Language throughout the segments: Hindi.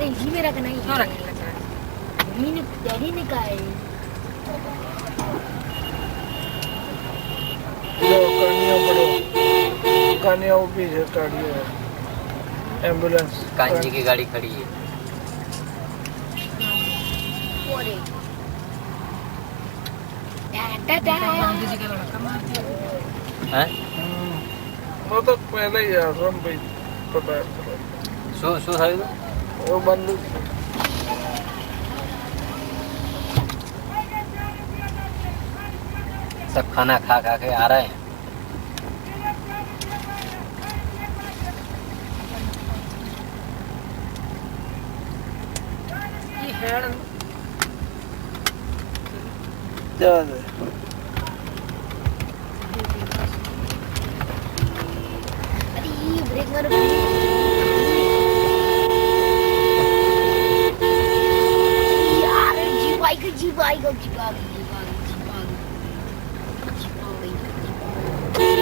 अरे इसी में रखना ही क्यों रखने लग रहा है? मम्मी ने डैडी ने कहा है कानिया भी है गाड़ी है एम्बुलेंस कांजी की गाड़ी खड़ी है ओरे गांधी जी का लड़का मार दिया। हैं वो तो पहले ही आश्रम पे पता है શું થયું वो बंद सब खाना खा खा के आ रहे हैं ये हेड ज्यादा अरे ये ब्रेक मारो यार जीप आएगा जीप आएगा जीप आ गई जीप आ गई जीप आ गई जीप आ गई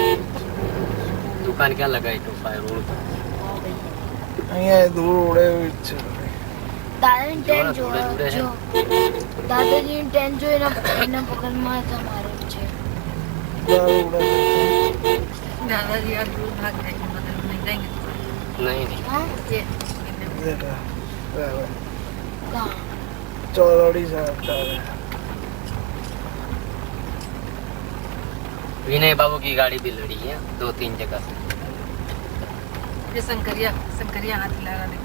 दुकान क्या लगाई तो फायर रोड पर અહીંયા ધૂળ ઉડે એવી છે દાદાની ટેન જો જોડે જોડે છે. જો દાદાજીની ટેન જો એના પગલમાં જ મારે છે દારૂ ઉડે છે. दादाजी यार दूर भाग जाएंगे बगल में नहीं जाएंगे तो नहीं नहीं हाँ ये देखा बराबर. कहाँ चौधरी साहब का है. विनय बाबू की गाड़ी भी लड़ी है 2-3 जगह से ये शंकरिया हाथ लगा दे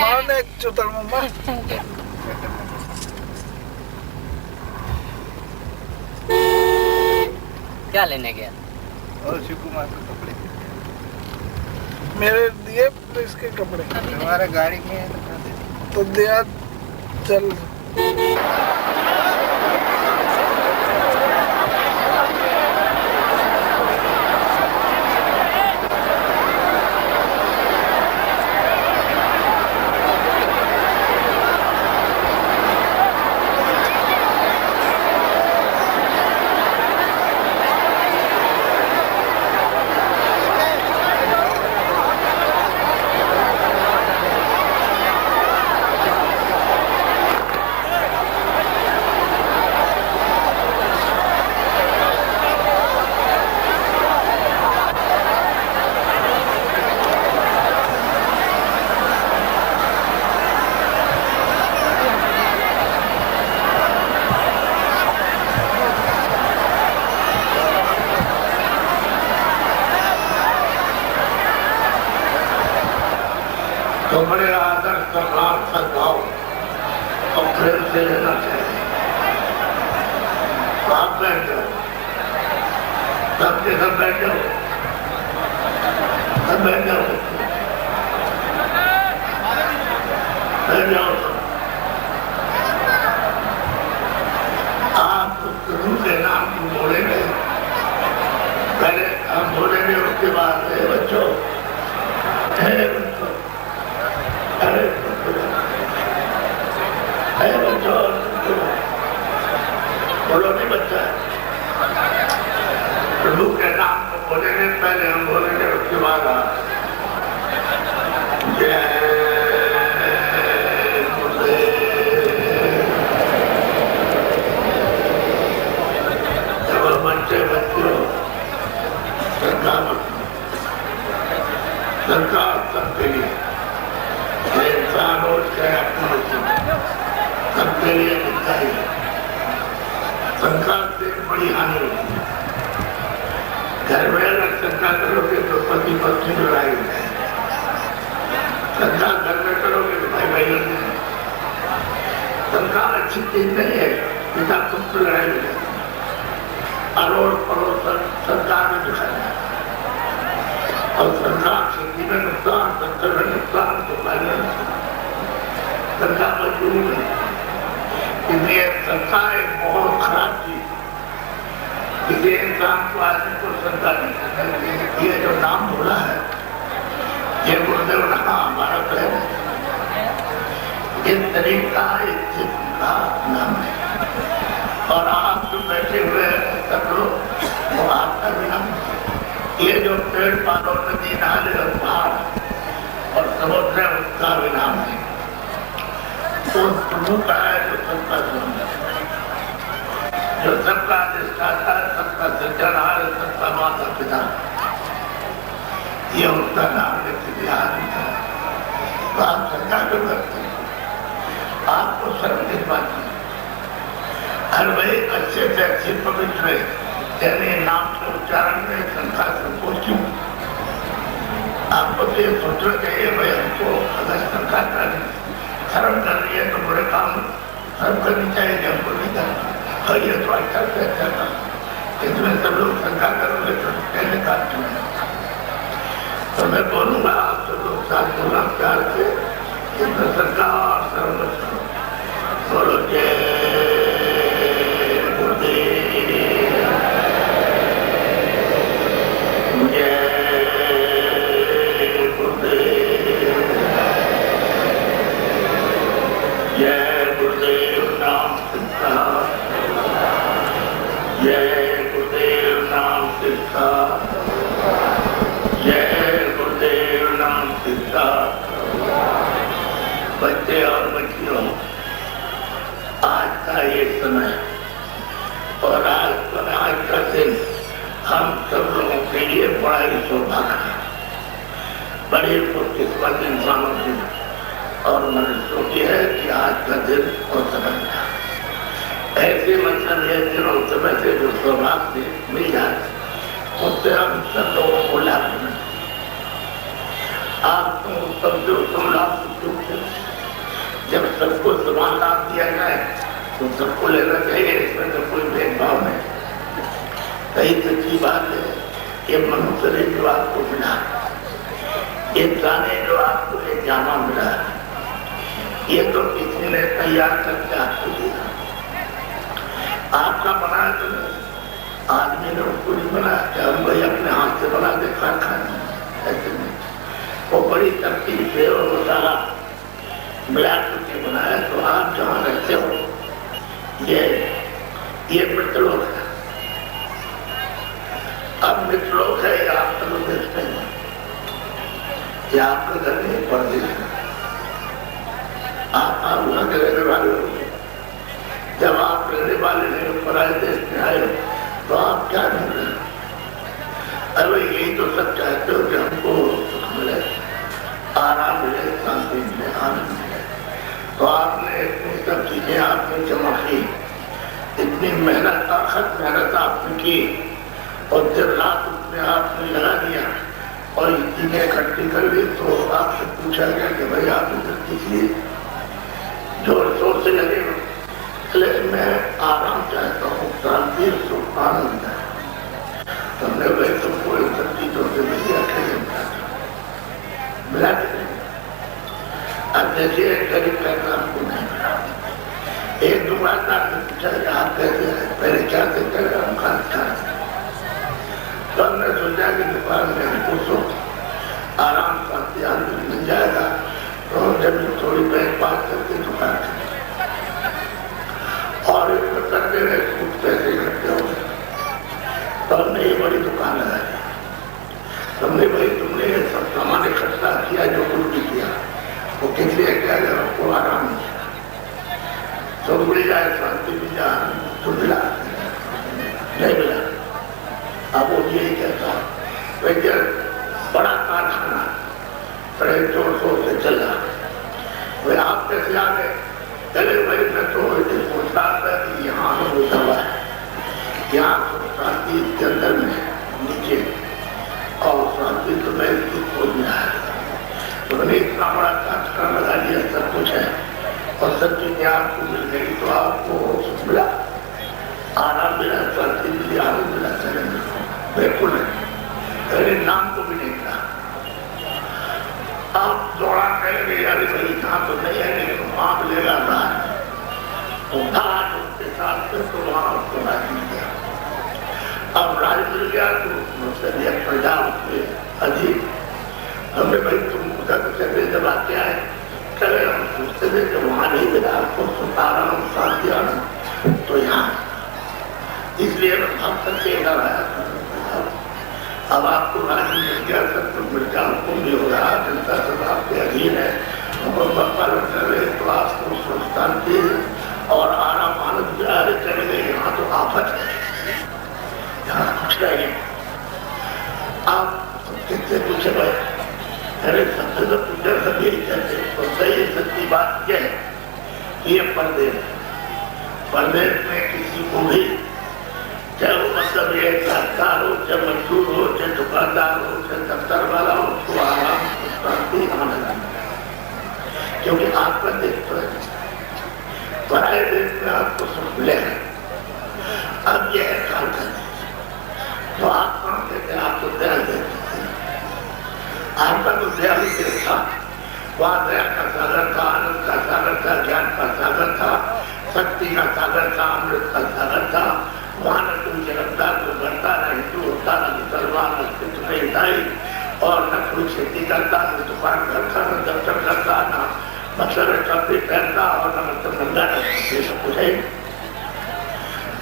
मारने एक चुतर मम्मा क्या लेने गया और शिव कुमार के कपड़े मेरे दिए पुलिस के कपड़े हमारे गाड़ी में है तो दिया चल तो बड़े आदर सम्मान सद्भाव और प्रेम से रहना चाहिए. तो आप बैठ जाओ सबके सब बैठ जाओ सब बैठ जाओ बैठ जाओ आप गुरु के नाम को बोलेंगे पहले हम बोलेंगे उसके बाद हे बच्चों हे बच्चों अरे बच्चों बोलो नहीं बच्चा प्रभु के नाम को बोलेंगे पहले हम बोलेंगे उसके बाद आप जब बच्चे बच्चों सरकार सबके लिए इंसान और सबके लिए दिखता है सरकार से बड़ी हानि होती है. घर में अगर शंका करोगे तो पति पत्नी लड़ाई हो जाए. शंका घर में करोगे तो भाई भाई शंका अच्छी चीज नहीं है. पिता पुत्र लड़ाई हो जाए. अड़ोस पड़ोस सरकार में दिखाया और सरकार खेती में नुकसान संतर में नुकसान तो सरकार मजबूर है. इसलिए सरकार एक बहुत खराब चीज. इसलिए इंसान को आदमी को सरकार ये जो नाम बोला है ये गुरुदेव रहा हमारा प्रेम इस तरीका इस जिस्म का नाम है. और आप जो बैठे हुए सब लोग वो आपका भी नाम. ये जो पेड़ पौधों नदी नाले और पहाड़ और समुद्र है उसका भी नाम है. वो प्रमुख है जो सबका सुंदर, जो सबका अधिष्ठाता है, सबका सृजनहार है, सबका माता पिता, ये उसका नाम लेते हुए आदमी था। तो आप सरकार को करते हैं, आपको शर्म किस बात की? हर भाई अच्छे से अच्छे पवित्र है, यानी नाम के उच्चारण में संख्या संकोच क्यों? आपको तो ये सोचना चाहिए भाई, हमको अगर संख्या शर्म कर रही है तो बुरे काम शर्म करनी चाहिए, हमको नहीं करना। और ये तो अच्छा से अच्छा काम, इसमें सब लोग शंका करोगे तो कैसे काम चुने? तो मैं बोलूंगा आप सब लोग साथ बोलना प्यार से, इसमें सरकार शर्म करो, बोलो जय गुरुदेव, जय जय गुरुदेव नाम सिद्धा, जय गुरुदेव नाम सिद्धा, जय गुरुदेव नाम सिद्धा। बच्चे और बच्चियों, आज का ये समय और आज का दिन हम सब लोगों के लिए बड़ा ही सौभाग्य है, बड़े खुशकिस्मत इंसानों की और मनुष्यों की है कि आज का दिन और समय था। ऐसे मतलब है दिनों समय से जो सौभाग्य मिल जाए उससे हम सब लोगों को लाभ मिले। आप तो समझो तुम लाभ क्यों थे? जब सबको समान लाभ दिया जाए तो सबको लेना चाहिए, इसमें तो कोई भेदभाव नहीं। सही सच्ची बात है, ये मनुष्य ने जो आपको मिला, इंसान ने जो आपको एक जामा मिला, ये तो किसी ने तैयार करके आपको दिया, आपका बनाया तो नहीं, आदमी ने उसको नहीं बनाया कि हम भाई अपने हाथ से बना के खा खाए, ऐसे नहीं। वो बड़ी तरकीब से और मसाला मिला करके बनाया। तो आप जहाँ रहते हो ये मृतलोक है, अब मृतलोक है, ये आप सब देखते हैं, ये आपका घर नहीं परदेश है, आप वहाँ के रहने वाले हो। जब आप रहने वाले नहीं पराए देश में आए तो आप क्या ढूंढ रहे हो? अरे यही तो सब चाहते हो कि हमको सुख मिले, आराम मिले, शांति मिले, आनंद मिले। तो आपने इतनी सब चीजें आपने जमा की, इतनी मेहनत ताकत मेहनत आपने की और दिन रात उसमें आपने लगा दिया और ये चीजें इकट्ठी कर ली। तो आपसे पूछा गया कि भाई आप इधर किसी जोर शोर से लगे हो, इसलिए मैं आराम चाहता हूँ, शांति सुख आनंद है। तुमने भाई तुमको इन सब चीजों से मिली अकेले मिला के नहीं। अब देखिए गरीब पैसा हमको नहीं मिला, एक दुकानदार से पूछा कि आप कैसे हैं, पहले क्या देते हैं, हम खाते हैं। तो हमने सोचा कि दुकान में हमको सुख आराम शांति आनंद मिल जाएगा, तो जब थोड़ी बैंक बात करके दुकान और करते रहे कुछ पैसे इकट्ठे हो गए। तो हमने ये बड़ी दुकान लगाई, हमने भाई तुमने ये सब सामान इकट्ठा किया, जो कुछ भी किया वो किस लिए किया गया, आपको आराम मिला, तो मिल जाए, शांति मिल जाए, तो मिला नहीं मिला। अब वो यही कहता है बड़ा कारखाना बड़े जोर शोर से चल रहा, भाई आप कैसे आ गए? चले भाई मैं तो सोचता था कि यहाँ होता हुआ है, यहाँ शांति के अंदर में नीचे और शांति तो मैं इसकी खोज में आया। तो मैंने इतना बड़ा कारखाना लगा दिया, सब कुछ है और सब चीजें आपको मिल गई, तो आपको सुख मिला, आराम मिला, शांति मिली, आनंद मिला, चले बिल्कुल नहीं, मेरे नाम को भी नहीं मिला। आप दौड़ा करेंगे यार भाई यहाँ तो नहीं है, लेकिन वहाँ मिलेगा राज, तो राज उसके साथ से तो वहाँ उसको राज मिल गया। अब राज मिल गया तो मुझसे प्रजा उसके अजीब, हमने भाई तुम उधर चले जब आते आए, चले हम सोचते थे कि वहाँ नहीं मिला आपको सुख आराम शांति आनंद, तो यहाँ इसलिए मैं भाग करके इधर आया। अब आपको राज मिल गया, सब कुछ मिल गया, हुक्म भी हो रहा, जनता सब आपके अधीन है, और पालन कर रहे तो श्वास को सुस्तान दे और आराम आनंद प्यारे चले गए। यहाँ तो आफत है, यहाँ कुछ नहीं। आप किससे पूछे भाई, अरे सबसे तो पूछे सब यही कहते हैं। तो सही सच्ची बात यह है कि ये परदेश में किसी को भी, चाहे वो मतलब ये सरकार हो, चाहे मजदूर हो, चाहे दुकानदार हो, चाहे दफ्तर वाला हो, उसको आराम शांति आनंद, क्योंकि आपका देश तो है, पराये देश में आपको सुख मिलेगा। अब यह है काल का देश, तो आप कौन कहते हैं? आप तो दया देते थे, आपका तो दयालु देश था। वहाँ दया का सागर था, आनंद का सागर था, ज्ञान का सागर था, शक्ति का सागर था, अमृत का सागर था। वहाँ न कोई जगतदार को करता, न हिंदू होता, न मुसलमान, न सिख, न ईसाई, और न कोई खेती करता, न दुकान करता, न दफ्तर करता, न मतलब कपड़े पहनता, और न मतलब नंगा, ये सब कुछ है।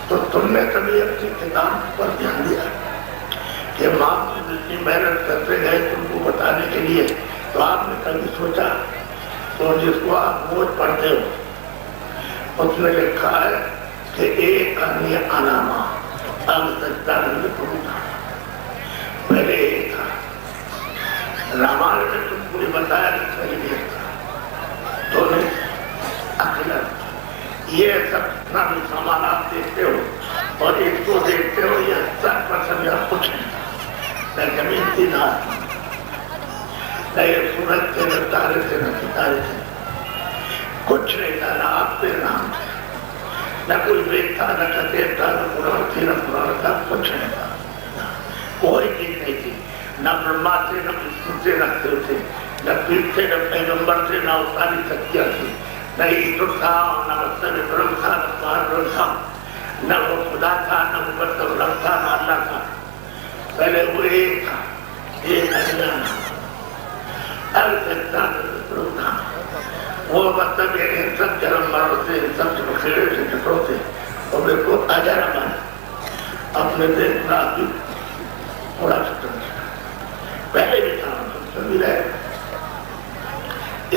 तो तुमने कभी अपनी किताब पर ध्यान दिया कि माँ जितनी मेहनत करते गए तुमको बताने के लिए, तो आपने कभी सोचा? तो जिसको आप रोज पढ़ते हो उसमें लिखा है कि एक अन्य अनामा अब सच्चानंद था, पहले एक था। रामायण में तुमको ये बताया कि पहले एक था, तो नहीं अकेला। ये सब ना भी सामान आप देखते हो और इसको देखते हो, ये सब पर सब यहाँ कुछ नहीं, न जमीन थी ना न ये सूरज थे, न तारे थे, न सितारे थे, कुछ नहीं था, ना आप थे ना हम थे, न कोई वेद था, न कथेर था, न पुराण थे, न पुराण था, कुछ नहीं था, कोई चीज नहीं थी। न ब्रह्मा थे, न विष्णु थे, न शिव थे, न पीर थे, न पैगंबर थे, न सारी शक्तियां थी, न ईश्वर था, न मतलब ब्रह्म था, न पार था, न वो खुदा था, न वो मतलब रब था, न अल्लाह था। पहले वो एक था, एक अज्ञान, अब सच्चानंद था। वो मतलब ये इन सब जन्म मरण से, इन सब खेड़े से, झगड़ों से, और बिल्कुल अजर बना अपने देश में अभी थोड़ा स्वतंत्र पहले भी था, सभी रहे।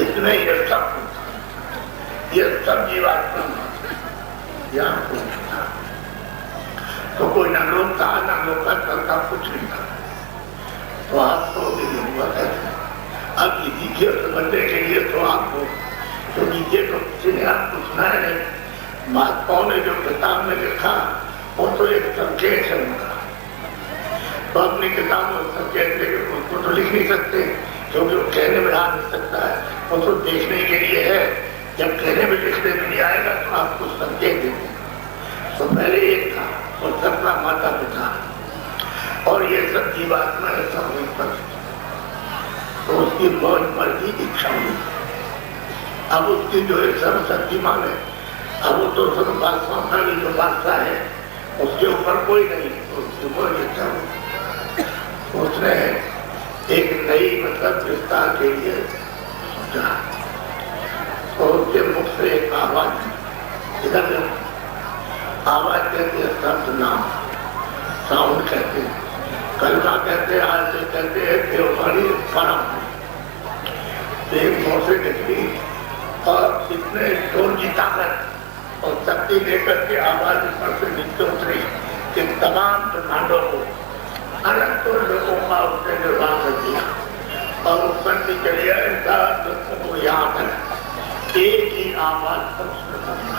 इसमें ये सब जीवात्मा यहाँ था, तो कोई न लोग था, न लोग करता, कुछ नहीं था। तो आपको हुआ कहते अब इसी खेल समझने के लिए तो आपको, क्योंकि ये तो किसी ने आपको सुनाया नहीं, महात्माओं ने जो किताब में लिखा वो तो एक संकेत है उनका। तो अपनी किताब में संकेत लेकर उसको तो लिख नहीं सकते, क्योंकि वो कहने में आ नहीं सकता है, वो तो देखने के लिए है। जब कहने में लिखने में नहीं आएगा तो आपको संकेत देते। तो पहले एक था और सबका माता पिता, और ये सब जीवात्मा है, सब पर तो उसकी मौज मर्जी इच्छा हुई। अब उसकी जो है सर्वशक्तिमान है, अब वो तो सब बादशाह का भी जो बादशाह है उसके ऊपर कोई नहीं, उसकी मौज इच्छा हुई। उसने एक नई मतलब विस्तार के लिए सोचा, तो उसके मुख से एक आवाज, इधर आवाज कहते हैं शब्द नाम, साउंड कहते हैं, कलमा कहते हैं, आज से कहते हैं देववाणी परम। एक मुंह से निकली और इतने जोर की ताकत और शक्ति लेकर के आवाज ऊपर से नीचे उतरी कि तमाम ब्रह्मांडों को, अनंत लोगों का उसने निर्माण कर दिया और ऊपर से चलिए ऐसा वो यहाँ तक एक ही आवाज पर उसने करना।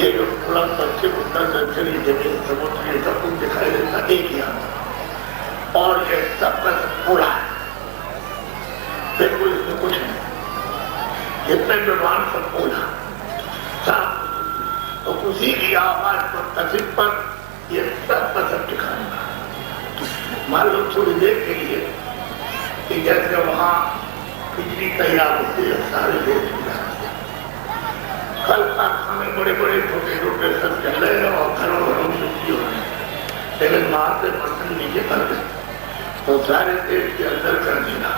ये जो पूरा पश्चिम उत्तर दक्षिणी जमीन समुद्र ये सब कुछ दिखाई देता एक ही आवाज, और ये सब बस पूरा है, बिल्कुल इसमें कुछ नहीं, जितने विद्वान सब पूरा सब, तो उसी की आवाज पर तसिक पर ये सब सब दिखाएगा। मान लो थोड़ी देर के लिए कि जैसे वहाँ बिजली तैयार होती है सारे देश में, कल कारखाने बड़े बड़े छोटे छोटे सब चल रहे हैं और घरों घरों में बिजली हो रही है, लेकिन वहां से बर्तन नीचे कर दे तो सारे देश के अंदर कर देना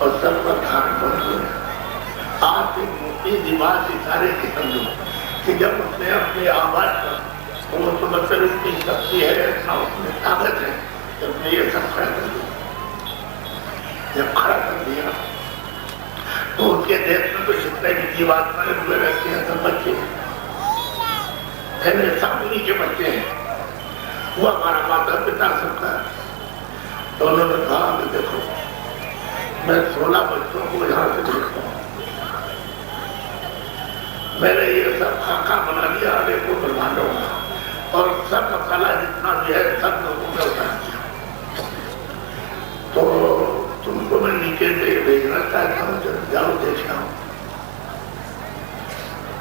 और सब पर खान बंद हो गया। आप एक मोटी दीवार सितारे की समझो कि जब उसने अपनी आवाज पर, तो तो मतलब इसकी शक्ति है, इतना उसमें ताकत है, जब ये सब खड़ा कर दिया, जब खड़ा कर दिया तो उनके देश में तो जितने भी जीवात्माएं हुए रहते हैं सब बच्चे हैं, सब उन्हीं के बच्चे हैं। वो हमारा माता पिता सबका। तो उन्होंने कहा कि देखो मैं 16 बच्चों को यहाँ से देखता हूँ, मैंने ये सब खाका बना दिया अनेकों ब्रह्मांडों का और सब मसाला जितना भी है सब लोगों में उतार दिया। तो तुमको मैं नीचे दे भेजना चाहता हूँ, जब जाओ देख आओ।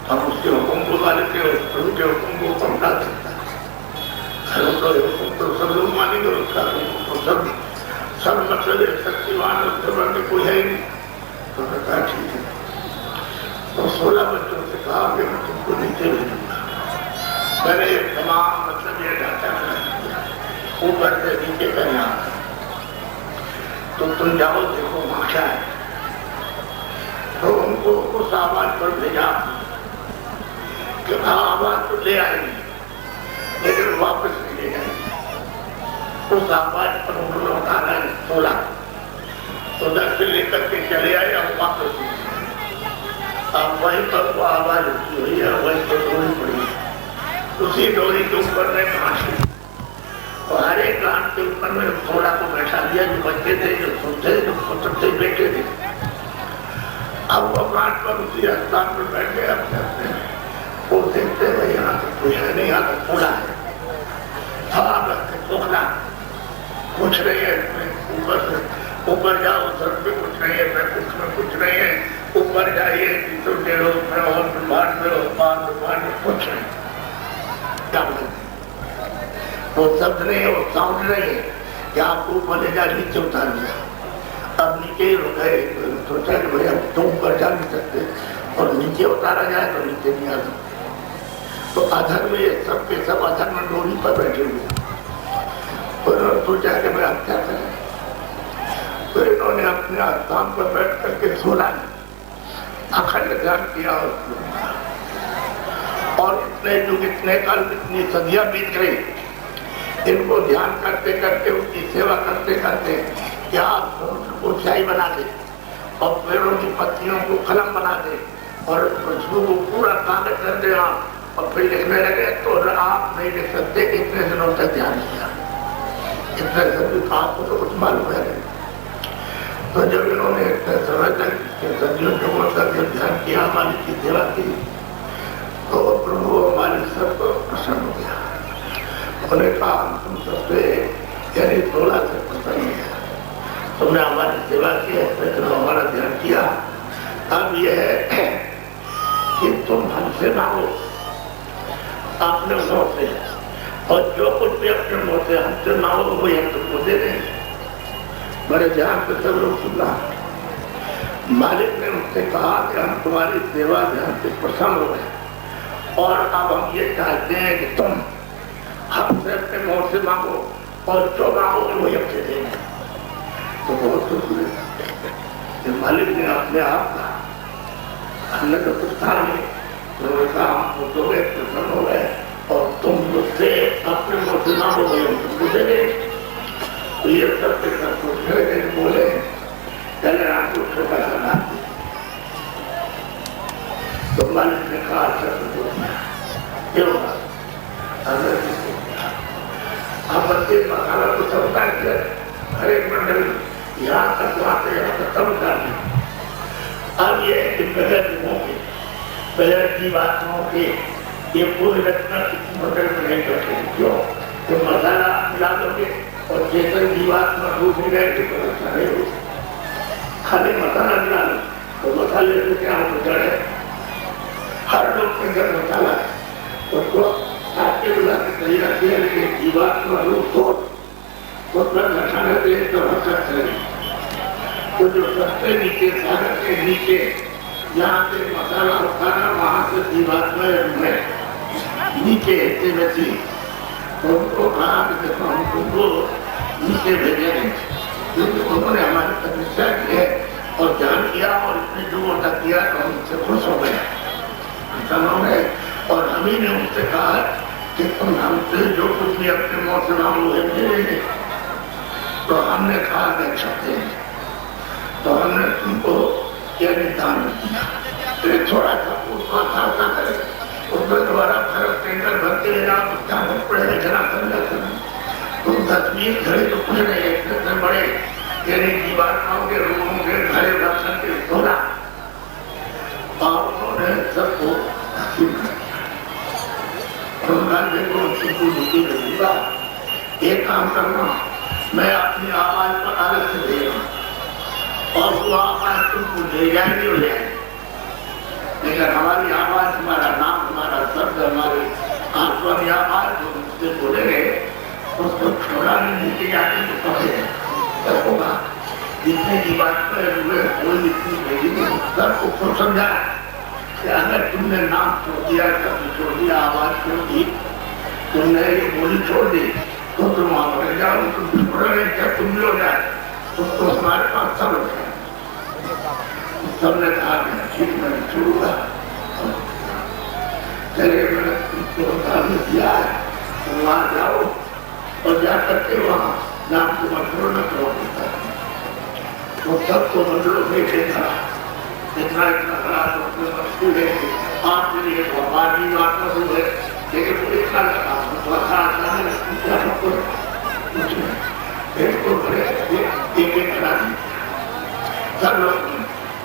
हम उसके हुक्म को माने के उनके हुक्म को कम डाल सकता है। हुक्म तो सब लोग मानेंगे, उसका हुक्म तो सब मतलब एक शक्तिवान उसके बढ़ने कोई है ही नहीं। तो मैं कहा ठीक है। तो 16 बच्चों से कहा कि मैं तुमको नीचे भेजूंगा। मैंने एक तमाम मतलब ये ढांचा किया ऊपर से नीचे का यहाँ, तो तुम जाओ देखो वहाँ क्या है। तो उनको उस आवाज पर भेजा कि आवाज तो ले आएंगे लेकिन वापस नहीं ले जाएंगे। उस आवाज पर उन्होंने उठाना 16 तो 10 से लेकर के चले आए और वापस नहीं। अब वहीं पर वो आवाज उठी हुई है, वहीं पर डोरी पड़ी है, उसी डोरी के ऊपर में कांच और हर एक कांच के ऊपर में 16 को बैठा दिया, जो बच्चे थे, जो सुनते, जो पुत्र थे, बेटे थे। अब वो कांच पर उसी स्थान पर बैठ गए अपने अपने। वो देखते हुए यहाँ से कुछ है नहीं, यहाँ से खोला है खोखला कुछ नहीं है। ऊपर से ऊपर जाओ, सर पे कुछ नहीं है, में कुछ नहीं है। ऊपर जाइए तीसरों के लोग में और ब्रह्मांड में और पार ब्रह्मांड में कुछ नहीं। क्या वो शब्द नहीं है, वो साउंड नहीं है कि आपको ऊपर ले जा नीचे उतार दिया। अब नीचे ही रुक गए, सोचा कि भाई अब तुम ऊपर जा नहीं सकते और नीचे उतारा जाए तो नीचे नहीं आ सकते। तो अधर में ये सब के सब अधर में डोरी पर बैठे हुए। उन्होंने सोचा कि मैं अब क्या करें। तो इन्होंने अपने स्थान पर बैठ करके सोना अखंड ध्यान किया और इतने युग इतने काल इतनी सदियां बीत गई, इनको ध्यान करते करते उनकी सेवा करते करते क्या को चाय बना दे और पेड़ों की पत्तियों को कलम बना दे और खुशबू को पूरा कागज कर दे और फिर लिखने लगे। तो आप नहीं लिख सकते, इतने दिनों तक ध्यान किया, इतने दिन आपको तो कुछ मालूम है नहीं। तो जब इन्होंने इतने समय तक सदियों युगों तक ध्यान किया, मालिक की सेवा की, तो प्रभु मालिक सबको प्रसन्न हो गया। उन्होंने कहा तुम सबसे यानी 16 से प्रसन्न हो गया, तुमने हमारी सेवा की है, तुमने हमारा ध्यान किया। अब यह है कि तुम हमसे मांगो अपने मुँह से, और जो कुछ भी अपने मुँह से हमसे मांगो वही हम तुमको दे देंगे। बड़े ध्यान से सब लोग सुन रहा। मालिक ने उनसे कहा कि हम तुम्हारी सेवा ध्यान से प्रसन्न हो गए और अब हम ये चाहते हैं कि तुम हमसे अपने मुँह से मांगो और जो मांगोगे वही हमसे देंगे। तो बहुत खुश हुए। मालिक ने अपने आप कहा, हमने तो कुछ कहा नहीं, उन्होंने कहा हम तो प्रसन्न हो गए और तुम मुझसे अपने मुँह से मांगो वही हम तुमको दे देंगे। तो ये सब के सब कुछ बोले, चले आपको छोटा सा बात दी। तो मालिक ने कहा क्यों मसाला तो सबका हर एक मंडल यहाँ तक आते यहाँ तक सब उतार। अब ये बगैर होंगे, बगैर की बात होंगे, ये पूरी रचना किसी मंडल में नहीं करते। क्यों? तो मसाला मिला दोगे और चेतन जीवात्मा रूप में गए तो अच्छा नहीं हो। खाली मसाला मिला लो तो मसाले से क्या हो जाए, हर लोग के अंदर मसाला है उसको आपके बुला के सही रखिए, लेकिन जीवात्मा रूप हो तो रखाना दे तो हरकत है। तो जो सबसे नीचे सागर के नीचे जहाँ से मसाला उठाना वहाँ से जीवात्मा में नीचे हिस्से में थी। तो उनको कहा कि देखो हम तुमको नीचे भेजेंगे, क्योंकि उन्होंने हमारी तपस्या की है और ध्यान किया और इतने युगों तक किया तो हम उससे खुश हो गए उन्होंने। और हम ही ने उनसे कहा कि तुम हमसे जो कुछ भी अपने मुँह से मांगो है मिलेंगे। तो हमने कहा देख सकते हैं। तो हमने तुमको यह निदान फिर थोड़ा सा उसका साधना करे उसमें दोबारा फर्क टेंकर भरते लेना उसका पड़े लेना समझा तो 10-20 घड़ी तो कुछ नहीं है इतने बड़े यानी जीवात्माओं के रूपों के घरे दर्शन के सोना और उन्होंने सबको रहूंगा एक काम करना मैं अपनी आवाज पर अलग से देगा और वो आवाज तुमको ले जाएंगे और ले आएंगे लेकिन हमारी आवाज हमारा नाम हमारा शब्द हमारी आत्मा आवाज जो मुझसे बोलेंगे उसको छोड़ा नहीं नीचे जाने को पकड़े तब होगा जितने की बात पर हुए कोई इतनी भेजी सबको खुद समझा कि अगर तुमने नाम छोड़ दिया शब्द छोड़ दिया आवाज छोड़ दी तुमने ये बोली छोड़ दी तो तुम वहां पर जाओ तुम छोड़ रहे क्या तुम भी हो जाए तो हमारे पास सब हो जाए सबने कहा कि ठीक मैंने छोड़ूंगा चले मैंने तुमको दिया है तुम वहां जाओ और जा करके वहां नाम को मंत्रों न करो तो सबको मंत्रों में देखा इतना इतना खराब है आप मेरी भगवान आत्मा से है लेकिन वो इतना एक करा दी सब लोग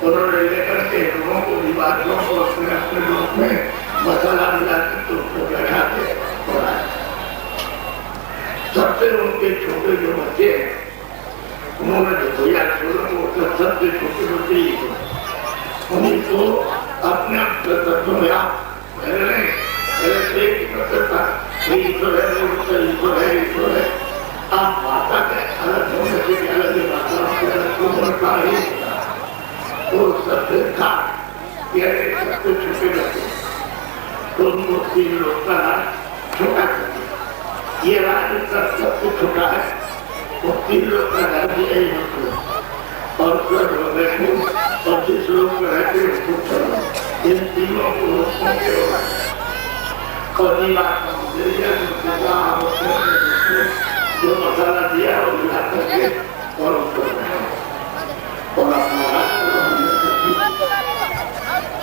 उन्होंने लेकर के लोगों को विवादियों को अपने अपने लोग में मसाला मिला के तो उसको बैठा के सबसे उनके छोटे जो बच्चे उन्होंने जो भैया छोड़ो वो सबसे छोटे बच्चे ही उन्हीं को अपने तत्वों में आप आप भाषा के अलग होने से अलग भाषा तो सबसे था सबसे छोटे बच्चे तो उनको 3 लोग का राज छोटा कर ये राज का सबसे छोटा है वो 3 लोग का राज यही मतलब और बैठे और जिस लोग में रहते उसको चलो इन तीनों को जो मसाला दिया वो मिला करके और उसको और अपना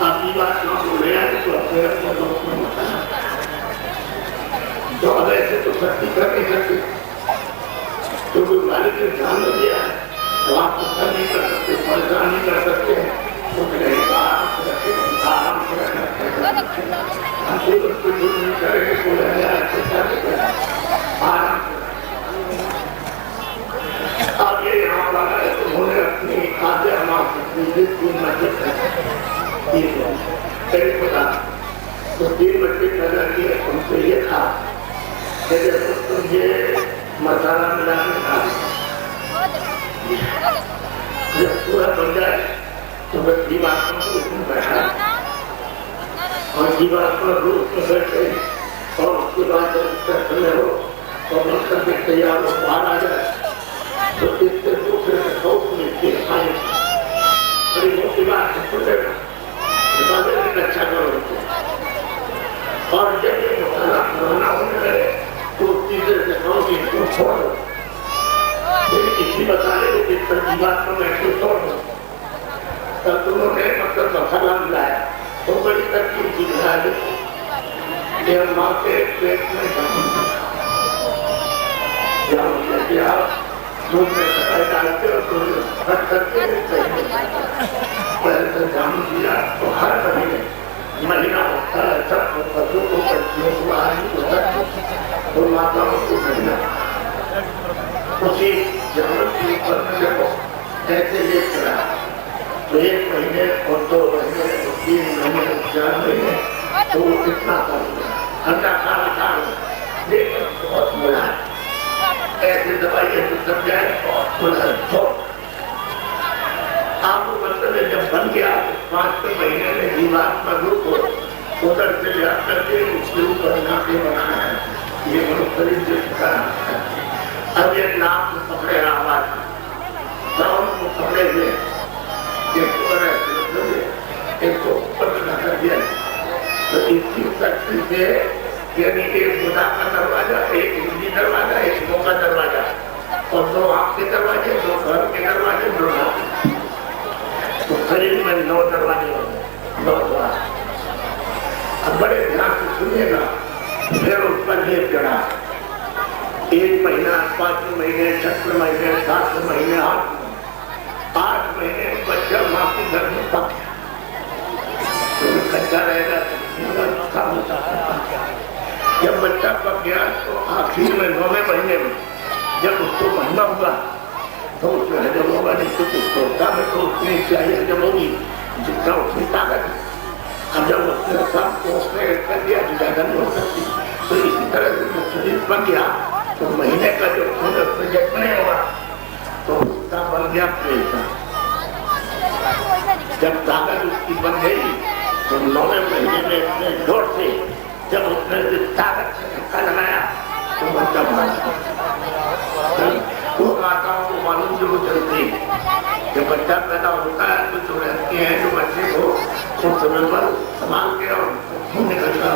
अपनी बात को ले आए तो अपने अपने दोस्त में मसाला तो अब ऐसे तो शक्ति कर नहीं सकते तो कोई मालिक ने ध्यान में दिया तो आप उसका नहीं कर सकते परेशान नहीं कर सकते तो आराम से अब ये यहाँ पर आए तो उन्होंने अपनी आद्या माँ तो 3 बच्चे पैदा किए उनसे ये था ये मसाला मिलाने का जब पूरा बन जाए तो मैं जीवात्मा को उसमें बैठा और जीवात्मा रूप में बैठे और उसके बाद जब उसका समय हो और बनकर के तैयार हो बाहर आ जाए तो इससे दूसरे शौक में देख पाए बड़ी मोटी बात है खुलेगा अच्छा करो और जब ये मसाला बनाना होने लगे तो तीसरे से शौक इसको छोड़ दो इसी बता रहे कि जीवात्मा में इसको छोड़ दो तब उन्होंने मतलब मसाला मिलाया तो बड़ी तकलीफ की मिला माँ के पेट में आप दूध में सफाई डालते हो तो फट करके पहले से जाम दिया तो हर महीना होता है सब बच्चों को बच्चियों को आदमी को सब तो माताओं को महीना उसी जरूरत के ऊपर में देखो कैसे ये करा तो 1 महीने और 2 महीने और 3 महीने 4 महीने तो वो कितना ठंडा खा लेकिन बहुत मजा ऐसे दवाई सब जाए आपको मतलब है जब बन गया 5 महीने में जीवात्मा रूप हो उधर से ले करके उसके ऊपर नाके बनाना है ये मनुष्य शरीर से सिखाना अब ये नाक को पकड़े आवाज साउंड को पकड़े हुए एक को ऊपर कर दिया तो इसकी शक्ति से यानी एक बुधा का दरवाजा एक हिंदी दरवाजा एक मुंह का दरवाजा और 2 आँख के दरवाजे 2 घर के दरवाजे 2 तो शरीर में आखिर में 9वें महीने में जब उसको महीना हुआ तो उसमें हजम होगा, नहीं तो उसको में तो उतनी चाहिए हजम होगी जितना उसकी ताकत है। अब जब उसने सब को उसने कर दिया तो ज्यादा नहीं हो सकती, तो इसी तरह से जब शरीर बन गया तो महीने का जो खून उसमें जब नहीं होगा तो उसका बन गया प्रेशर। जब ताकत उसकी बन गई तो 9वें महीने में अपने जोर से जब उसने ताकत से धक्का लगाया तो बच्चा मारा। वो माताओं को मालूम जरूर चलती जब बच्चा पैदा होता है तो जो रहती है जो बच्चे को उस समय पर संभाल के और खून निकलता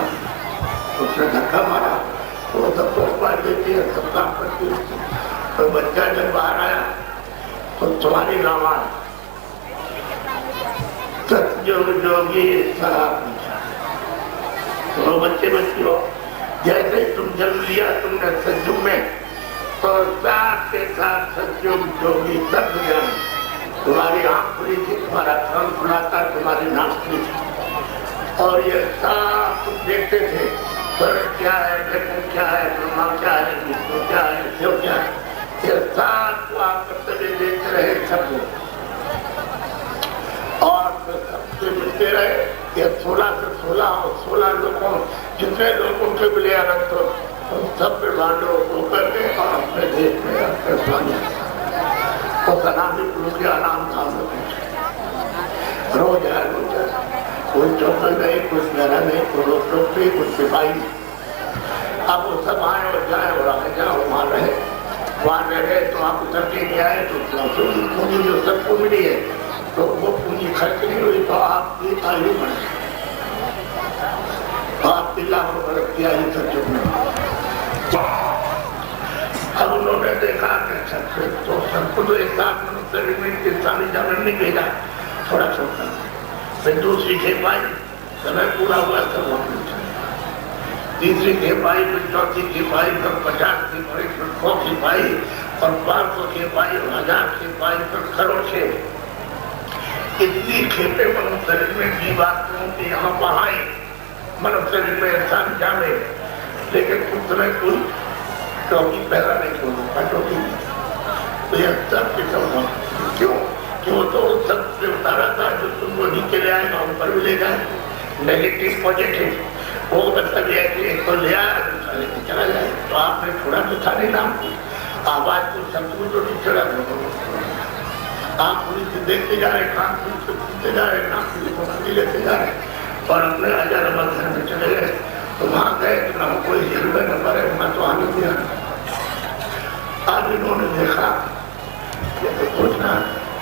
उसने धक्का मारा वो सब तो पार देती है, सब काम करती है। तो बच्चा जब बाहर आया तो तुम्हारी रामायण सतयुग जोगी सारा पूछा। तो बच्चे बच्चियों जैसे तुम जन्म लिया तुमने सतयुग में तो साथ के साथ सतयुग जोगी सब ज्ञान तुम्हारी आंख खुली थी, तुम्हारा कान खुला था, तुम्हारी नाक खुली थी और ये सब तुम देखते थे स्वर्ग क्या है, जगत क्या है, ब्रह्मा क्या है, विष्णु क्या है, शिव क्या है, ये सब को आप कर्तव्य देखते रहे सबको और सबसे मिलते रहे। ये 16 से 16 और 16 लोगों जितने लोगों के मिले अनंत तो सब ब्रह्मांडों को करके और अपने देश में अपने स्वामी उसका नाम भी पुरुष का नाम था। रोज है रोज है, कोई चौकर नहीं, कुछ मेरा नहीं, कोई टोपी, कुछ सिपाही। अब वो सब आए और जाए और आए जाए और वहाँ रहे, वहाँ रह गए तो आप उतर के नहीं आए तो पूंजी जो सबको मिली है तो वो पूंजी खर्च नहीं हुई तो आपकी आयु बढ़ी, आपकी लाखों बरस की आयु सचुग में। अब उन्होंने देखा कि सबसे तो सबको तो एक साथ मनुष्य में इंसानी जानवर नहीं भेजा, थोड़ा छोटा फिर दूसरी खेप आई, समय पूरा हुआ सब तीसरी खेप आई, फिर चौथी खेप आई, फिर 50 खेप आई, फिर 100 खेप आई और 500 खेप आई और 1000 खेप आई, फिर करोड़ खेप। इतनी खेपे मनुष्य शरीर में जीवात्माओं की यहाँ बढ़ाई, मनुष्य शरीर में इंसान जाने, लेकिन उस समय कोई टोपी पहला नहीं छोड़ता टोपी। तो यह सब के सब क्यों तो सबसे उतारा था जो तुमको नीचे ले आएगा ऊपर भी ले जाए, नेगेटिव पॉजिटिव वो मतलब यह कि एक तो ले आया दूसरा लेके चला जाए। तो आपने थोड़ा तो था नहीं नाम आवाज को सबको तो नहीं चढ़ा दो, आप पुलिस से देखते जा रहे, काम पुलिस से सुनते जा रहे, नाम पुलिस को मंदिर लेते जा रहे और अपने हजार घर में चले गए। तो वहां गए तो ना कोई जरूरत न पड़े, वहां तो आने दिया। आज इन्होंने देखा तो सोचना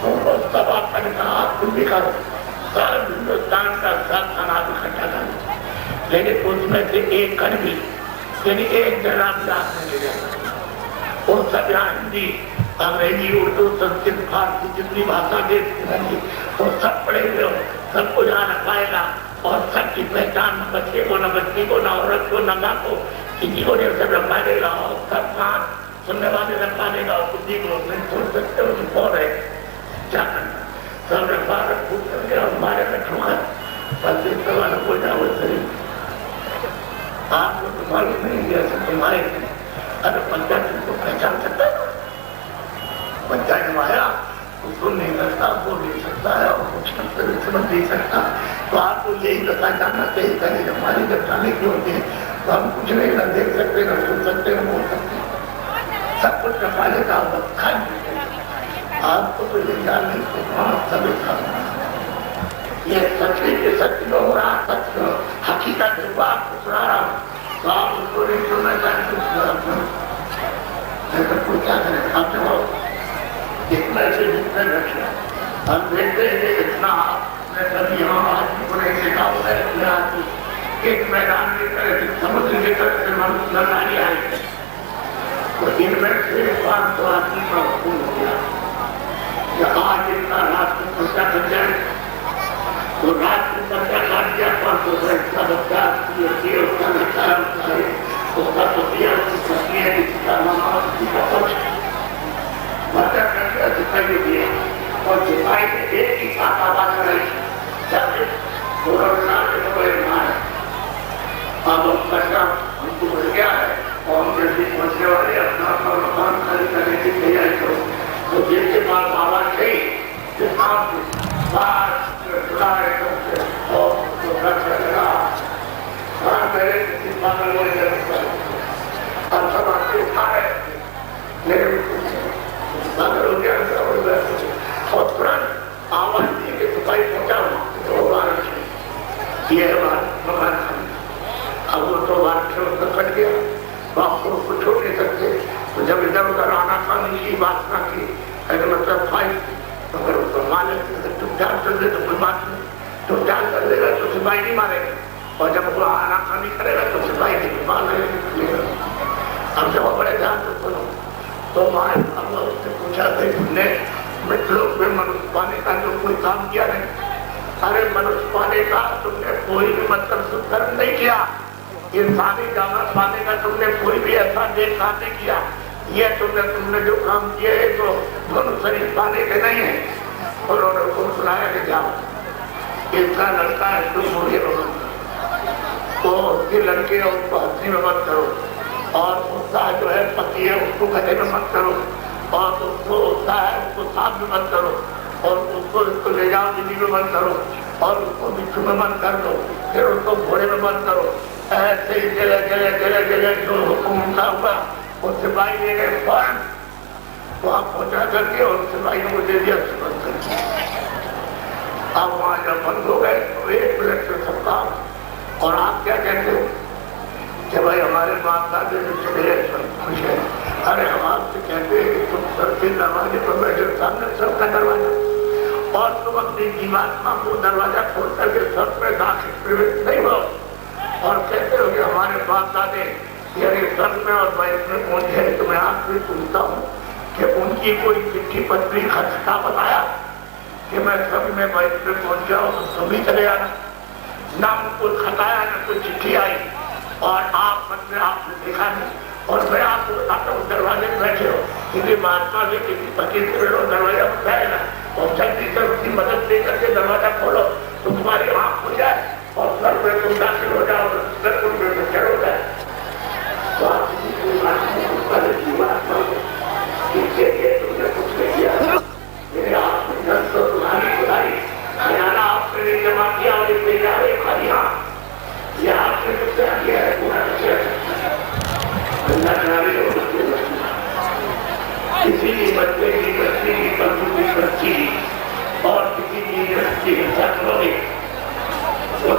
सब आपने कहा आप खुद भी करो, सारे हिंदुस्तान का साथ खाना इकट्ठा कर, लेकिन उसमें से एक कर भी यानी एक जरा नहीं ले जाता। और सब यहाँ हिंदी अंग्रेजी उर्दू संस्कृत फारसी जितनी भाषा देती वो सब पढ़े हुए हो, सबको यहाँ रखाएगा और सबकी पहचान न बच्चे को न बच्ची को न औरत को न माँ को किसी को नहीं सब रखा देगा और सब कान सुनने वाले रखा देगा और बुद्धि को नहीं छोड़ सकते हो तो कौन है क्या करना, सब रखा रखू करके और हमारे में ठोकर बस इस सवाल हो जाओ शरीर। आपको तो मालूम नहीं जैसे तुम्हारे अरे पंचायत को पहचान सकता है, पंचायत आया उसको नहीं सकता, बोल नहीं सकता है और कुछ समझ नहीं सकता। तो आपको यही बता जानना चाहिए कि हमारी जब जाने की होती है तो हम कुछ नहीं न देख सकते न सुन सकते न बोल सकते, सब कुछ रखा लेता आपको तो ये ज्ञान नहीं सब ये सच्चे के सत्य में हो रहा सत्य हकीकत है, बात को सुना रहा हूँ तो आप उसको नहीं सुनना चाहते कुछ क्या करें आप जब इतना से जितने रखना हम देखते हैं इतना आपने कभी यहाँ आदमी को नहीं देखा होगा, इतने आदमी एक मैदान की तरह से समुद्र की तरह से मनुष्य लड़ाई आए तो इनमें से 500 आदमी का खून हो गया। जब आज इतना रात को पर्चा कर जाए तो रात को पर्चा काट दिया 500 से इसका बच्चा उसका लड़का है उसका पतिया उसकी पत्नी है जिसका मामा किसी का पक्ष पर्चा करके सिपाही दिए और सिपाही ने एक ही साथ आवाज लगाई अब पर्चा हमको मिल गया है और जल्दी पहुंचने वाले अपना अपना मकान खाली करने की तैयारी करो। तो जेल के पास आवाज गई कि आप बात सुनाए और तो घर चलेगा मेरे किसी पागल हो जाएगा और सब आपके खाए मेरे पागल हो गया और तुरंत आवाज दी कि सिपाही पहुंचाओ तो ये है मकान खाली। अब वो तो बात कट गया, बाप को छोड़ नहीं सकते। तो जब इधर उधर आना खाने की बात ना की ऐसे मतलब भाई अगर उसको मारे तुम ध्यान कर दे तो कोई बात नहीं, तुम ध्यान कर देगा तो सिपाही नहीं मारेगा और जब वो आना खानी करेगा तो सिपाही नहीं मारेगा। अब जब बड़े ध्यान से सुनो तो माए उससे पूछा थे तुमने मित्रों में मनुष्य पाने का जो कोई काम किया नहीं? अरे मनुष्य पाने का तुमने कोई भी मतलब सुधर्म नहीं किया, इंसानी जाना पाने का तुमने कोई भी ऐसा देख काम नहीं किया। ये तुमने जो काम किए है तो दोनों शरीर पाने के नहीं है। उन्होंने उनको सुनाया कि जाओ इसका लड़का है तुम मुझे मत करो, तो उसके लड़के है उसको हंसी में मत करो और उसका जो है पति है उसको गले में मत करो और उसको उसका है उसको सांप में मत करो और उसको ले जाओ दिल्ली में मत करो और उसको बिच्छू में मत कर दो, फिर उसको घोड़े में मत करो। ऐसे ही जगह जगह जगह जगह जो हुक्म उनका हुआ वो सिपाही ले गए फौरन वहाँ पहुंचा करके और सिपाही को दे दिया बंद करके। अब वहाँ जब बंद हो गए तो 1 मिनट से सबका और आप क्या कहते हो कि भाई हमारे बाप दादे जो चले खुश है। अरे हम आपसे कहते हैं कि तुम सर के दरवाजे पर बैठे सामने सबका दरवाजा और तुम अपनी जीवात्मा को दरवाजा खोल करके सब पे दाखिल प्रवेश नहीं हो और कहते हो कि हमारे बाप दादे यानी स्वर्ग में और वैस में पहुंचे। तो मैं आपसे पूछता हूँ कि उनकी कोई चिट्ठी पत्री खर्चा बताया कि मैं स्वर्ग में वैस में पहुंच जाऊँ तो सभी चले आना? ना उनको खताया ना कोई चिट्ठी आई और आप अपने आप ने देखा नहीं। और मैं आपको बताता हूँ दरवाजे में बैठे हो किसी महात्मा से किसी फकीर से बैठो दरवाजा उठाएगा और जल्दी से उसकी मदद दे करके दरवाजा खोलो तो तुम्हारी आँख हो जाए और स्वर्ग में तुम दाखिल हो जाओ स्वर्ग में तो चढ़ हो जाए। तो आप तुमने कुछ नहीं किया मेरे आप तो तुम्हारी खुदाई हरियाणा आपने नहीं जमा किया और इसलिए जा रहे खाली हाँ ये आपने कुछ किया है पूरा किसी भी बच्चे की बच्ची की पशु की बच्ची और किसी की बच्ची हिंसा करोगे वो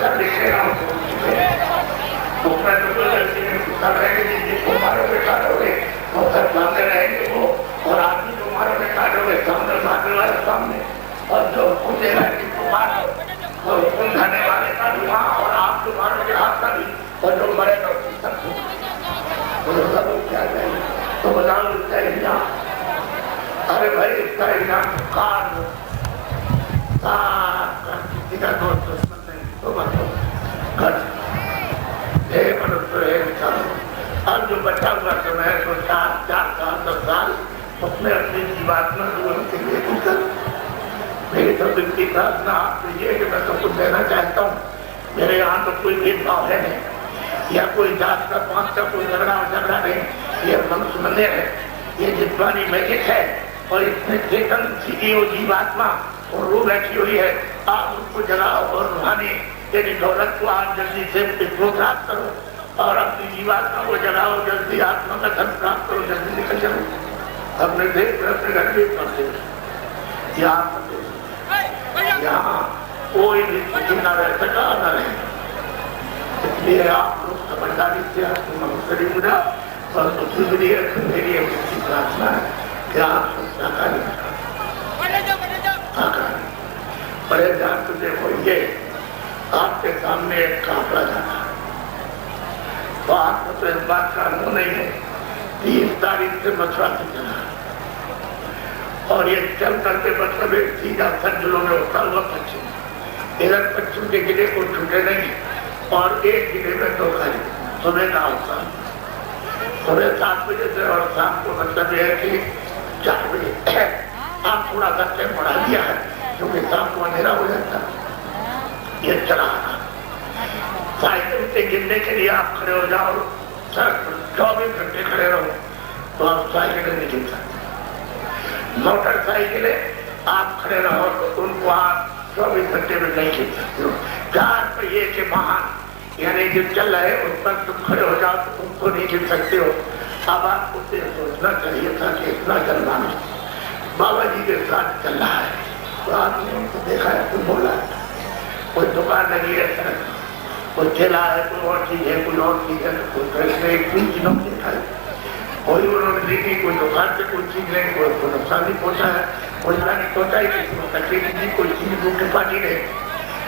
सब लिखेगा उसमें तो कोई लड़की में गुस्सा रहेंगे जिसको मारोगे काटोगे वो सब सामने रहेंगे वो और आदमी को मारोगे काटोगे सामने मारने वाले सामने और जो पूछेगा जिसको मारो तो खून खाने वाले का भी वहाँ और आप जो मारोगे आपका भी और जो मरेगा उसकी सब क्या चाहिए तो बताओ इसका इनाम। अरे भाई इसका इनाम किसी का दोस्त दुश्मन नहीं तो अब जो बचा हुआ समय तो 4 साल 10 साल उसमें अपनी जीवात्मा जीवन के लिए निकल। मेरी तो विनती प्रार्थना आपसे ये कि मैं तो कुछ देना चाहता हूँ। मेरे यहाँ तो कोई भेदभाव है नहीं या कोई जात का पांच का कोई झगड़ा नहीं, ये मनुष्य मंदिर है, ये जिस्मानी मैजिक है और इसमें चेतन सीधी हुई जीवात्मा और रूह बैठी हुई है। आप उसको जगाओ और रूहानी तेरी दौलत को आप जल्दी से इसको प्राप्त करो और अपनी जीवात्मा को जगाओ जल्दी आत्मा का धन प्राप्त करो जल्दी निकल जाओ अपने देश में अपने घर में पहुंचे। यहाँ कोई भी न रह सका न रहे, इसलिए आप लोग समझदारी से मनुष्य मुझा और उसके लिए मेरी उसकी प्रार्थना है कि आप बड़े ध्यान से देखो। ये आपके सामने एक काफला जाना तो आपको तो इस बात का अनुभव नहीं है। 30 तारीख से मथुरा से चला और ये चल करके मतलब एक सीधा सर्जलों में होता हुआ पश्चिम इधर पश्चिम के गिले को छूटे नहीं और एक गिले में 2 खाली सुबह का होता सुबह 7 बजे से और शाम को मतलब यह है कि 4 बजे आप थोड़ा सा टाइम बढ़ा दिया है क्योंकि शाम को अंधेरा हो जाता ये चला साइकिल घंटे गिनने के लिए आप खड़े हो जाओ, सर 24 घंटे खड़े रहो, तो आप साइकिल नहीं गिन सकते। मोटरसाइकिलें आप खड़े रहो तो उनको आप 24 घंटे में नहीं गिन सकते हो। 4 पहिए के वाहन यानी जो चल रहे उस पर तुम खड़े हो जाओ तो उनको नहीं गिन सकते हो। अब आपको सोचना चाहिए था कि इतना चलना बाबा जी के साथ चल रहा है, तो आपने उनको देखा है, तुम बोला कोई दुकान लगी है सड़क, कोई ठेला है, कोई और चीज है, कोई और चीज है, तो कोई एक तीन चीजों को देखा है, कोई उन्होंने देखी, कोई दुकान से कोई चीज नहीं, कोई नुकसान नहीं पहुंचा है, कोई नहीं पहुंचा ही, किसी को तकलीफ नहीं, कोई चीज भूख के पानी नहीं,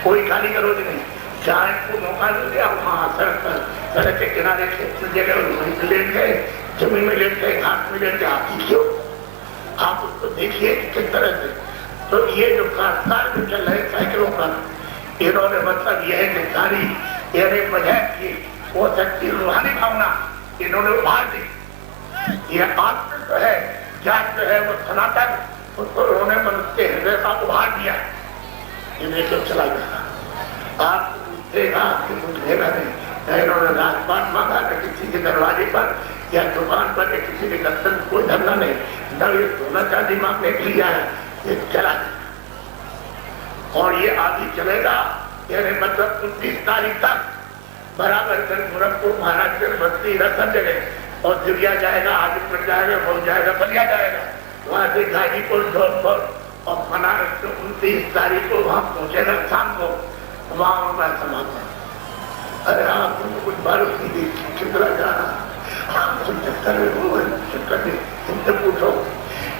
कोई गाली गलौज नहीं। जहाँ को मौका मिल गया वहाँ सड़क के किनारे खेत में जगह वहीं लेट गए, जमीन में लेट गए, घाट में लेट गए। आप क्यों आप उसको देखिए कि किस तरह से। तो ये जो कारखान में चल रहे साइकिलों का, इन्होंने मतलब यह है कि सारी यानी वजह की वो शक्ति रूहानी भावना इन्होंने उभार दी। ये आत्म जो है, जात जो है वो सनातन, उसको उन्होंने मनुष्य हृदय का उभार दिया। ये देखो चला गया, आप देगा कि कुछ लेगा नहीं। इन्होंने राजपाट मांगा न किसी के दरवाजे पर या दुकान पर या किसी के दफ्तर में कोई धरना नहीं, न ये सोना चांदी मांगने के लिए है, ये चला। और ये आगे चलेगा, यानी मतलब 29 तारीख तक बराबर कर गोरखपुर, महाराष्ट्र, बस्ती, रतन जगह और दिव्या जाएगा, आदिपुर जाएगा, बहुत जाएगा, बलिया जाएगा, वहां से गाजीपुर, धौलपुर और बनारस को 29 तारीख को वहां पहुंचेगा शाम को, वहां उनका समापन। अरे आप उनको कुछ बारिश नहीं दी, कितना जा रहा चक्कर में उनसे पूछो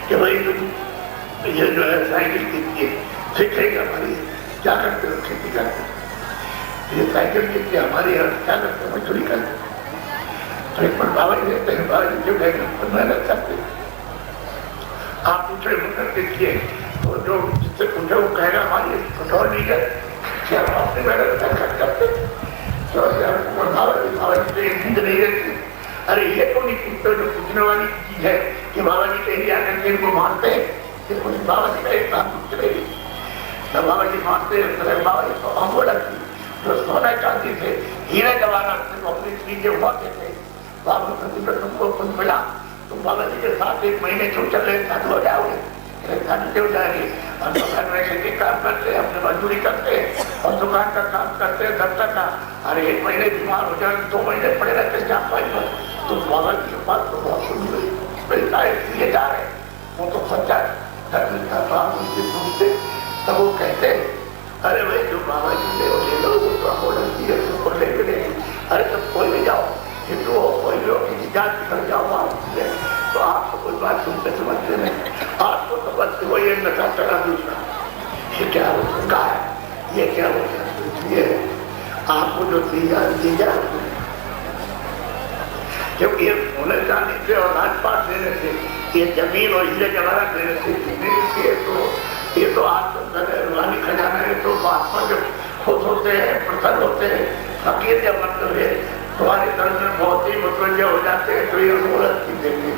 कि भाई तुम ये जो है साइकिल कितनी है, सीखेगी हमारी, क्या करते हो, खेती करते हो, ये साइकिल कितनी हमारी है, क्या करते हो, मजदूरी करते हो। तो एक पर बाबा जी देते हैं, बाबा जी जो गए मेहनत करते। आप पूछे मुझे देखिए, तो जो जिससे पूछे वो कहेगा हमारी पेट्रोल डीजल क्या अपनी मेहनत खर्च करते, तो बाबा जी नींद नहीं रहती। अरे ये तो नहीं पूछते, जो पूछने वाली चीज है कि बाबा जी कहीं जाकर के इनको मानते हैं, फिर कुछ बाबा जी का एक काम पूछते तो बाबा जी मानते हैं, बाबा जी तो हमको लगती जो सोना चाहती थे, हीरे जवाहरात से अपनी चीजें होते थे, बाबा तुमको कुछ मिला, तुम बाबा जी के साथ 1 महीने क्यों चल रहे, साथ हो जाओगे, साथ क्यों जाएंगे। हम दुकान में खेती काम करते हैं, अपने मजदूरी करते हैं और दुकान का काम करते हैं, दफ्तर का। अरे 1 महीने बीमार हो जाए, 2 महीने पड़े रहते चार पाँच पर, तो बाबा जी के पास तो बहुत सुनी हुई मिलता है, इसलिए जा रहे, वो तो सच्चा उनसे पूछते तब वो कहते अरे भाई जो बाबा जी ले लो, वो तो हमको लगती है, तुमको लेके नहीं। अरे तब कोई भी जाओ, हिंदू हो, कोई भी हो, किसी जात कर जाओ आप, तो आपको कोई बात सुनते समझते नहीं, आपको समझते हो ये नशा चढ़ा दूसरा, ये क्या हो सकता है, ये क्या हो सकता है। इसलिए आपको जो दी जा क्योंकि ये सोने चांदी से और राजपाट देने से, ये जमीन और हीरे जवाहरात देने से जितने भी ये तो आपको रूहानी खजाना है, तो महात्मा जब खुश होते हैं, प्रसन्न होते हैं, फकीर जब मतलब है तुम्हारे घर में बहुत ही मुतवज्जे हो जाते हैं, तो ये मूर्त की देंगे।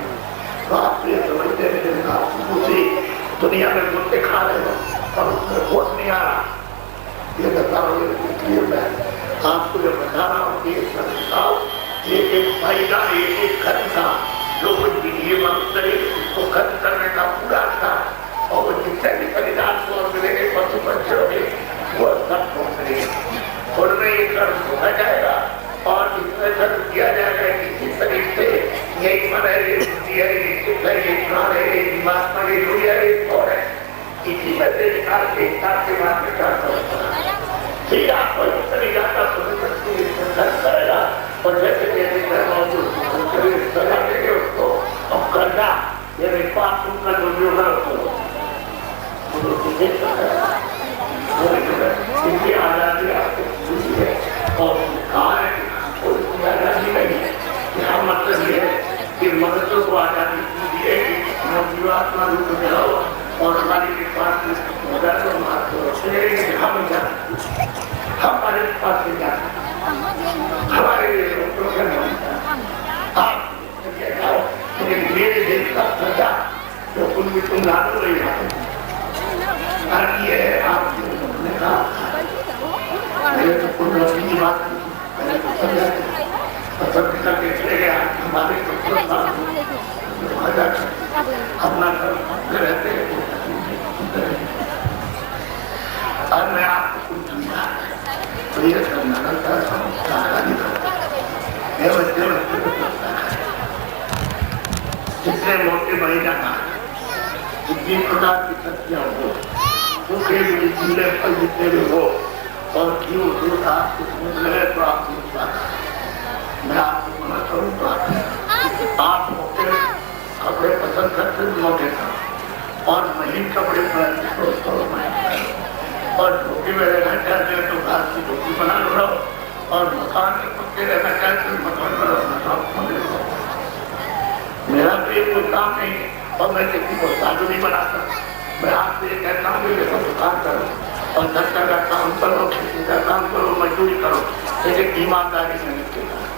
तो आप ये समझते हैं आप उसी दुनिया में मुद्दे खा रहे हो और उसमें होश नहीं आ रहा, ये बताओ। इसलिए मैं आपको जो बता रहा हूँ कि एक फायदा, एक खर्च था, जो कुछ भी ये मनुष्य उसको खर्च करने का पूरा था, और वो जितने भी परिणाम को मिलेंगे पशु पक्षी होंगे वो सब पहुंचेंगे, उनमें ये कर्म होना जाएगा और इसमें कर्म किया जाएगा किसी तरीके से। यही मन है, ये बुद्धि है, ये चित्त है, ये प्राण है, ये दिमाग में ये जोड़ी है, ये कौन है, इसी में से निकाल के हिसाब के बाद में करता होता ठीक आपको इस तरीका का खर्च करेगा और जैसे जैसे देंगे उसको और करना ये पाप का जो भी होगा उसकी आजादी आपको खुशी है और कहा है कोई आजादी नहीं है। यहाँ मतलब ये है कि मनुष्य को आजादी दी है कि जीवात्मा रूप में जाओ और हमारे के पास हमारे पास से जाना हमारे आप मेरे देश का प्रजा जो तुम ला दो ये प्रिय संस्कार जितने मोटे महीना जितनी प्रकार की सत्या हो सूखे भी गीले फल जितने भी हो और क्यों दूध आपको समझ लगे तो आप मैं आपको मना करूँगा आप मोटे कपड़े पसंद करते मोटे और महीन कपड़े पहनते और धोती में रहना चाहते हैं तो घास की धोती बना लो और मकान में पक्के रहना चाहते हैं मकान बनाओ। मेरा तो ये कोई काम नहीं है और मैं किसी को साधु नहीं बनाता। मैं आपसे ये कहता हूँ कि देखो दुकान करो और दफ्तर का काम करो, खेती का काम करो, मजदूरी करो, लेकिन ईमानदारी मेहनत के साथ।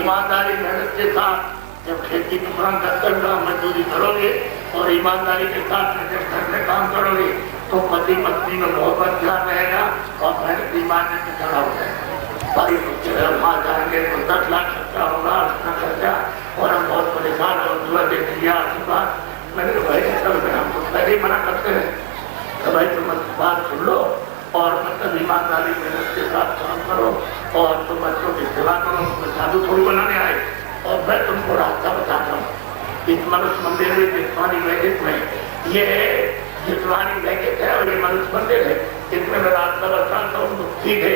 ईमानदारी मेहनत के साथ जब खेती दुकान दफ्तर का मजदूरी करोगे और ईमानदारी के साथ में जब घर में काम करोगे तो पति पत्नी में मोहब्बत प्यार रहेगा और मेहनत ईमानदारी में खड़ा हो जाएगा। भाई वहाँ जाएंगे तो 10 लाख खर्चा होगा, अपना खर्चा और हम बहुत परेशान और दुआ दे दिया आशीर्वाद। मैंने तो भाई सब हम तो पहले ही मना करते हैं तो भाई तुम बात सुन लो और मतलब ईमानदारी मेहनत के साथ काम करो और तुम बच्चों की सेवा करो। तुम साधु थोड़ी बनाने आए और मैं तुमको रास्ता बताता हूँ। इस मनुष्य मंदिर में जितवानी वैदिक में ये जितवानी वैदिक है और ये मनुष्य मंदिर है, इसमें मैं रास्ता बताता हूँ। सीधे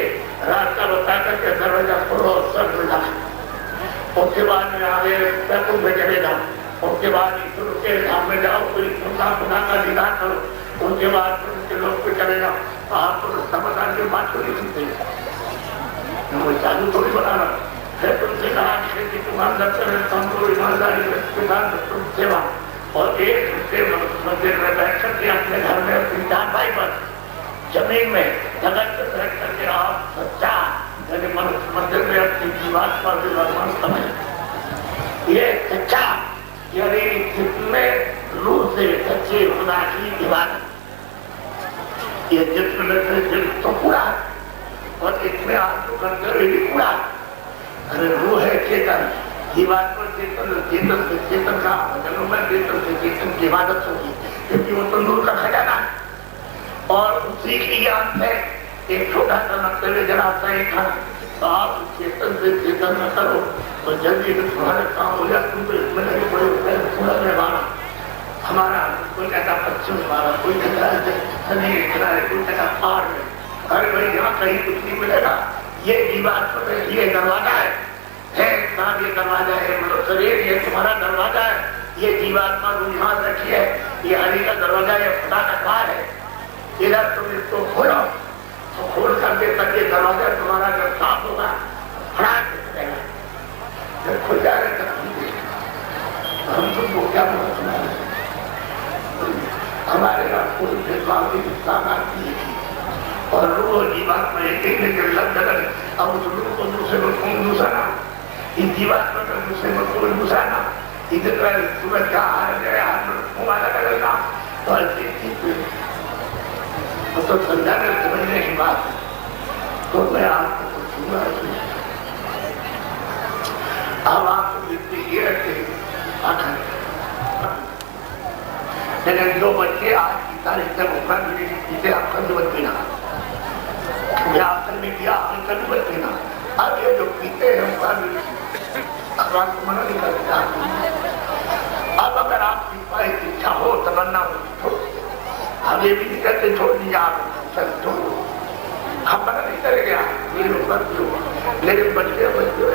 रास्ता बता करके दरवाजा खोलो और सब मिला। उसके बाद में आगे बैकुंठ में चले जाओ, उसके बाद ईश्वर के धाम में जाओ, कोई का दीदार करो, उसके बाद उसके लोग पे चले जाओ। आपको रास्ता बता के बात थोड़ी सुनते साधु थोड़ी बनाना है। तुमसे कहा कि तुम्हारा दफ्तर काम करो, ईमानदारी के साथ तुम सेवा और एक घंटे मंदिर में बैठ करके अपने घर में अपनी चार भाई पर जमीन में जगत से बैठ करके आप सच्चा मनुष्य मंदिर में अपनी जीवात पर भी भगवान समझ ये सच्चा यानी जिसमें रूह से सच्चे खुदा की इबादत ये जिसम में तो पूरा और इसमें आपको करते भी पूरा। अरे रूह है चेतन, जीवात पर चेतन चेतन से चेतन का जन्म में चेतन से चेतन की इबादत होगी क्योंकि वो तो नूर का खजाना है। और उसी की याद में एक छोटा सा नक्शे जरा सही था तो आप चेतन से चेतन न करो तो जल्दी से तुम्हारे काम हो जाए। तुम तो इसमें लगे बड़े पूरा रहवाना हमारा कोई कहता पश्चिम हमारा कोई कहता है कोई कहता पार में। अरे भाई यहाँ कहीं कुछ नहीं मिलेगा। ये जीवात पर ये दरवाजा है साहब, ये दरवाजा है मतलब शरीर ये तुम्हारा दरवाजा है। ये जीवात्मा को यहाँ रखिए, ये हरि का दरवाजा है, खुदा का द्वार है। इधर तुम इसको खोलो तो खोल करके तक ये दरवाजा तुम्हारा जब साफ होगा फटाक चलेगा। जब खुल जाएगा तब हम तुमको क्या बोला सुनाए हमारे कोई भेदभाव की ताकत नहीं थी और रूह जीवात्मा एक जब लग गए अब उस रूह को दूसरे को दूसरा इस जीवात्मा को दूसरे को दूसरा इधर सूरज का हार गया हाथ में घुमाना करेगा तो तो समझाने समझने की बात है। तो मैं आपको सुना अब आपको जितनी ये रखे लेकिन जो बच्चे आज की तारीख तक उपकार मिले आप कभी मत पीना आपने किया कभी मत पीना। अब ये जो पीते हैं उपकार मिले अब आपको मना नहीं करते। अब अगर आपकी इच्छा हो तमन्ना हो तो हम ये भी नहीं कहते छोड़ दिए आप चल छोड़ो हम मना नहीं करेंगे आप मेरे ऊपर जो लेकिन बच्चे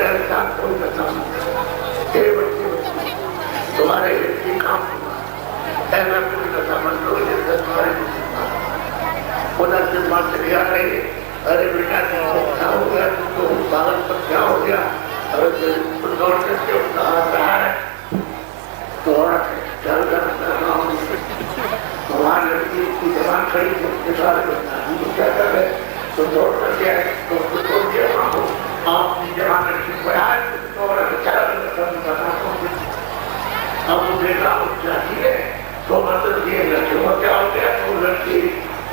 ऐसा कोई करना बच्चे तुम्हारे ये काम ऐसा कोई करना मन लो तुम्हारे उधर से बात चली आ रही है। अरे बेटा क्या हो गया तुमको बालक पर क्या हो गया। अरे दौड़ करके रहा है तो चल कर भगवान लड़की की जवान खड़ी उसके सारे क्या कर रहे तो दौड़ करके तो छोड़ दिया आपकी जवान लड़की को अब वो देखा जाती है तो मतलब ये लड़कियों का क्या हो गया तो लड़की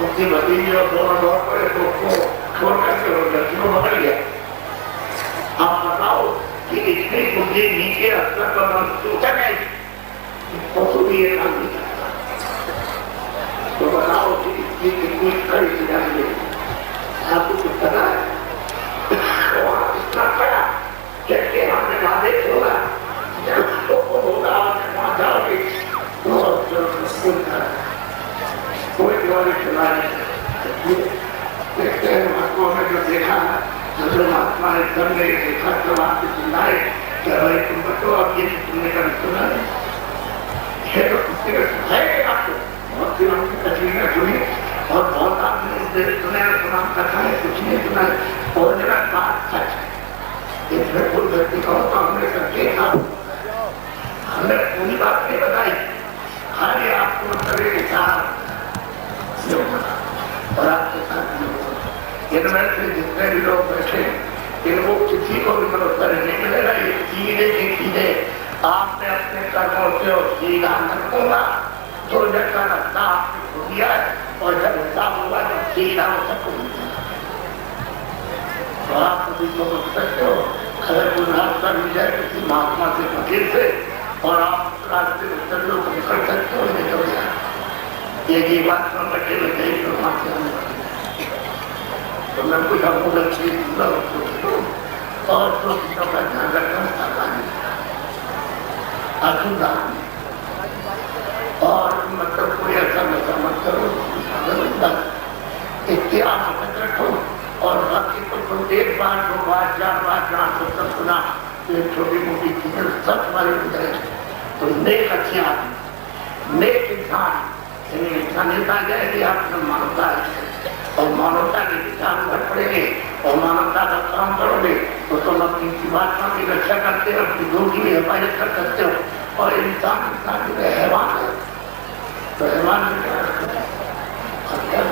उसकी भतीजी और दोनों दौड़ पड़े तो उसको छोड़ करके वो लड़कियों पकड़ गया। आप बताओ कि इतनी बुद्धि नीचे अस्तर पर सोचा नहीं पशु भी ये काम नहीं करता तो बताओ कि इसकी कितनी कड़ी सजा मिलेगी। आपको कुछ पता है वहाँ इतना खड़ा कैसे हमने वादे छोड़ा तो होगा वहाँ जाओगे कोई द्वारे चला नहीं देखते हैं महात्मा ने जो देखा जो महात्मा ने करने देखा तो आपके सुनाए क्या भाई तुम बताओ अब ये तुमने कभी सुना नहीं है तो किसी ने सुनाए आपको बहुत सी हमने तस्वीरें सुनी और बहुत आपने सुने सुना कथा है कुछ नहीं सुना और मेरा बात सच है इसमें कोई व्यक्ति का होता हमने सब देखा हमने पूरी बात नहीं बताई खाली आपको करे के साथ और आपके साथ इनमें से जितने भी लोग बैठे इनको किसी को भी भरोसा नहीं मिलेगा ये सीधे के सीधे आपने अपने कर्मों से सीधा न होगा तो जैसा रास्ता आपने खो दिया है और जब हिसाब हुआ जब सीधा हो सबको तो आप कभी को बच सकते हो अगर कोई रास्ता मिल जाए किसी महात्मा से फकीर से और आप रास्ते उत्तर लोग निकल सकते हो नहीं तो ये बात में बैठे बैठे तो मैं कुछ आपको अच्छी और तो का ध्यान रखना चाहता और मतलब कोई ऐसा नशा मत करो इतिहास मत रखो और बाकी को तुम एक बार दो बार चार बार जहाँ तो सब सुना ये छोटी मोटी चीजें सब तुम्हारे उधर तो नेक अच्छे आदमी नेक इंसान इंसानियत आ जाएगी आपने मानवता है और मानवता के विचार भर पड़ेंगे और मानवता का काम करोगे तो तुम अपनी जीवात्मा की रक्षा करते हो अपनी लोगों की भी हिफाजत कर सकते हो और इंसान की हैवान है तो हैवान में क्या रखना है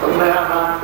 तो मेरा बात